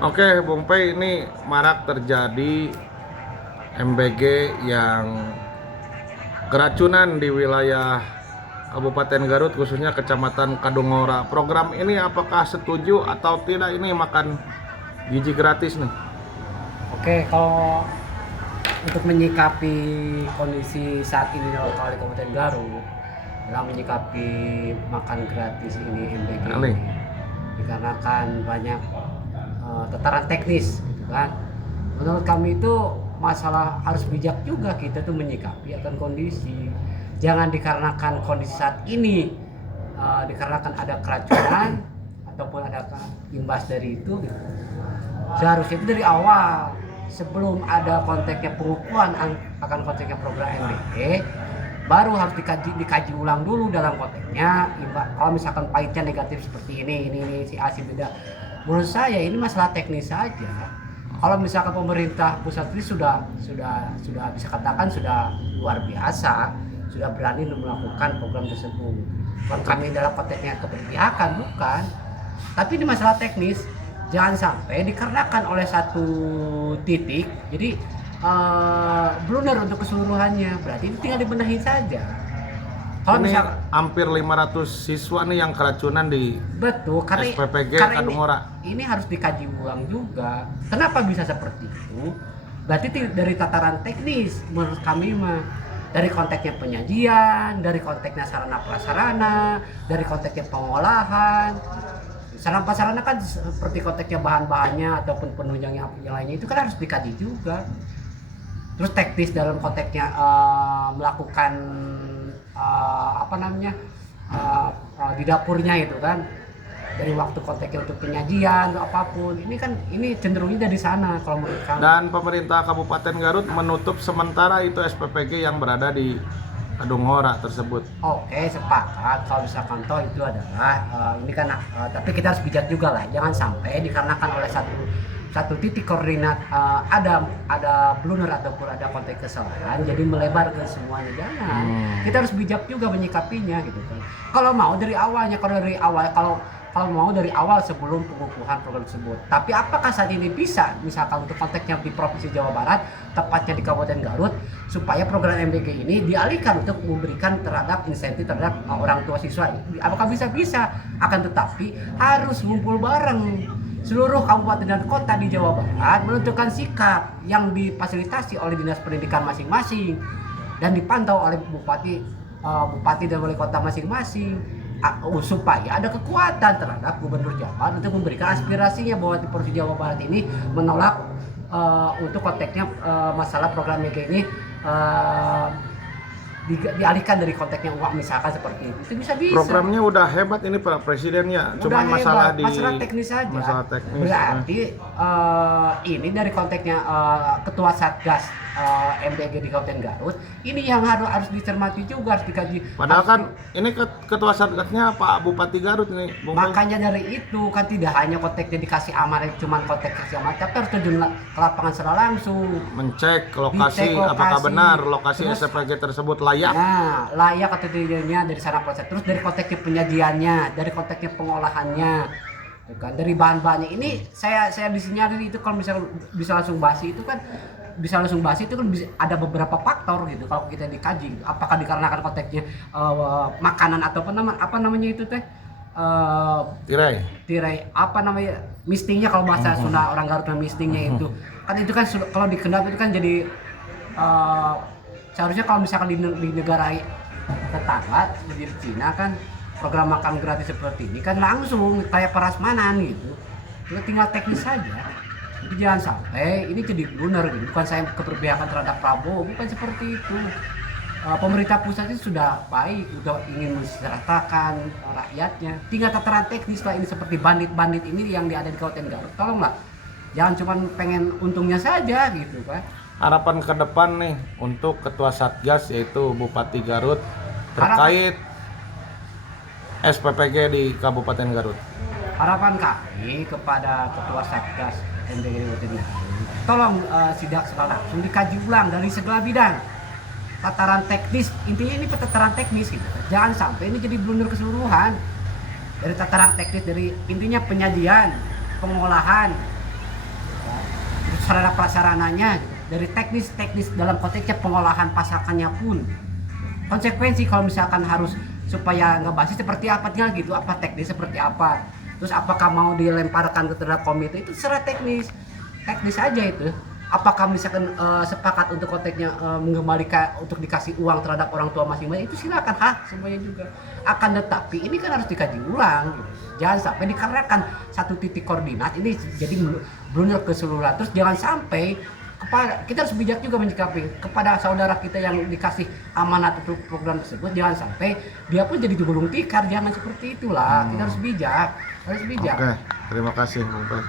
Oke, Bung Pei, ini marak terjadi MBG yang keracunan di wilayah Kabupaten Garut, khususnya Kecamatan Kadungora. Program ini apakah setuju atau tidak? Ini makan gizi gratis nih. Oke, kalau untuk menyikapi kondisi saat ini lokal di Kabupaten Garut, dalam menyikapi makan gratis ini MBG Ali. ini, dikarenakan banyak tataran teknis, gitu kan. Menurut kami itu masalah harus bijak juga kita tuh menyikapi akan kondisi. Jangan dikarenakan kondisi saat ini, dikarenakan ada keracunan ataupun ada imbas dari itu. Gitu. Seharusnya itu dari awal sebelum ada konteksnya pengukuhan akan konteksnya program MBG baru harus dikaji ulang dulu dalam konteksnya. Kalau misalkan pahitnya negatif seperti ini si A si beda, menurut saya ini masalah teknis saja. Kalau misalkan pemerintah pusat ini sudah bisa katakan sudah luar biasa, sudah berani melakukan program tersebut. Bukan kami dalam konteksnya keberpihakan, bukan, tapi ini masalah teknis. Jangan sampai dikarenakan oleh satu titik jadi blunder untuk keseluruhannya, berarti itu tinggal dibenahi saja. Kalau Ini misalkan hampir 500 siswa nih yang keracunan di betul, karena SPPG Kadungora. ini harus dikaji ulang juga. Kenapa bisa seperti itu? Berarti dari tataran teknis menurut kami mah, dari konteksnya penyajian, dari konteksnya sarana prasarana, dari konteksnya pengolahan. Sarana prasarana kan seperti konteksnya bahan-bahannya ataupun penunjang yang lainnya itu kan harus dikaji juga. Terus teknis dalam konteksnya melakukan di dapurnya itu kan, dari waktu konteksnya untuk penyajian atau apapun ini cenderungnya dari sana kalau menurut kami. Dan pemerintah Kabupaten Garut menutup sementara itu SPPG yang berada di Kadungora tersebut. Oke, sepakat kalau misalkan toh itu adalah ini kan tapi kita harus bijak juga lah, jangan sampai dikarenakan oleh satu titik koordinat ada blunder ataupun ada konteks kesalahan jadi melebar ke semuanya. Jangan. Kita harus bijak juga menyikapinya gitu kan. Kalau mau dari awalnya, kalau mau dari awal sebelum pengukuhan program tersebut. Tapi apakah saat ini bisa misalkan untuk konteksnya di Provinsi Jawa Barat, tepatnya di Kabupaten Garut, supaya program MBG ini dialihkan untuk memberikan terhadap insentif terhadap orang tua siswa? Apakah bisa? Akan tetapi harus ngumpul bareng seluruh kabupaten dan kota di Jawa Barat menentukan sikap yang difasilitasi oleh dinas pendidikan masing-masing dan dipantau oleh bupati dan wali kota masing-masing, supaya ada kekuatan terhadap gubernur Jawa Barat untuk memberikan aspirasinya bahwa di Provinsi Jawa Barat ini menolak untuk konteksnya masalah program MBG ini dialihkan dari konteksnya uang misalkan seperti itu bisa. Programnya udah hebat ini Pak Presidennya, cuma masalah teknis saja. Masalah teknis. Berarti ini dari konteksnya ketua Satgas MBG di Kabupaten Garut ini yang harus dicermati juga, harus dikaji. Padahal kan ini ketua Satgasnya Pak Bupati Garut ini. Makanya dari itu kan tidak hanya konteksnya dikasih amanah, cuma konteks kasih amanah, tapi harus terjun ke lapangan secara langsung, mencek lokasi apakah benar lokasi SPPG tersebut layak. Nah, layak atau tidaknya dari sana proses. Terus dari konteksnya penyajiannya, dari konteksnya pengolahannya, kan dari bahan-bahannya. Ini saya disinyalir itu kalau misalnya bisa langsung basi itu kan ada beberapa faktor gitu kalau kita dikaji. Apakah dikarenakan konteksnya makanan atau apa namanya itu teh? Tirai apa namanya, mistingnya kalau bahasa Sunda orang Garut mistingnya itu kan kalau di Kendal itu kan jadi seharusnya kalau misalkan di negara tetangga seperti di Cina kan program makan gratis seperti ini kan langsung kayak prasmanan gitu, itu tinggal teknis saja. Jadi jangan sampai ini jadi blunder gitu. Bukan saya keberpihakan terhadap Prabowo, bukan seperti itu. Pemerintah pusat itu sudah baik, sudah ingin mensejahterakan rakyatnya. Tinggal tataran teknis lah ini seperti bandit-bandit ini yang ada di Kabupaten Garut. Tolonglah, jangan cuma pengen untungnya saja gitu kan. Harapan ke depan nih untuk ketua Satgas yaitu Bupati Garut terkait SPPG di Kabupaten Garut. Harapan kami kepada ketua Satgas MBG di Kabupaten Garut, tolong sidak secara langsung dikaji ulang dari segala bidang. Tataran teknis, intinya ini tataran teknis gitu. Jangan sampai ini jadi blunder keseluruhan. Dari tataran teknis, dari intinya penyajian, pengolahan, sarana prasarananya, dari teknis dalam konteksnya pengolahan pasakannya pun. Konsekuensi kalau misalkan harus supaya ngebahas seperti apa tinggal gitu, apa teknis seperti apa. Terus apakah mau dilemparkan ke terhadap komite itu secara teknis aja itu. Apakah misalkan sepakat untuk konteksnya mengembalikan untuk dikasih uang terhadap orang tua masing-masing, itu silakan hak semuanya juga. Akan tetapi ini kan harus dikaji ulang. Jangan sampai dikarenakan satu titik koordinat ini jadi blunder keseluruhan. Terus jangan sampai kita harus bijak juga menyikapi kepada saudara kita yang dikasih amanat untuk program tersebut, jangan sampai dia pun jadi gulung tikar, jangan seperti itulah. Kita harus bijak. Oke, terima kasih Bung Pet.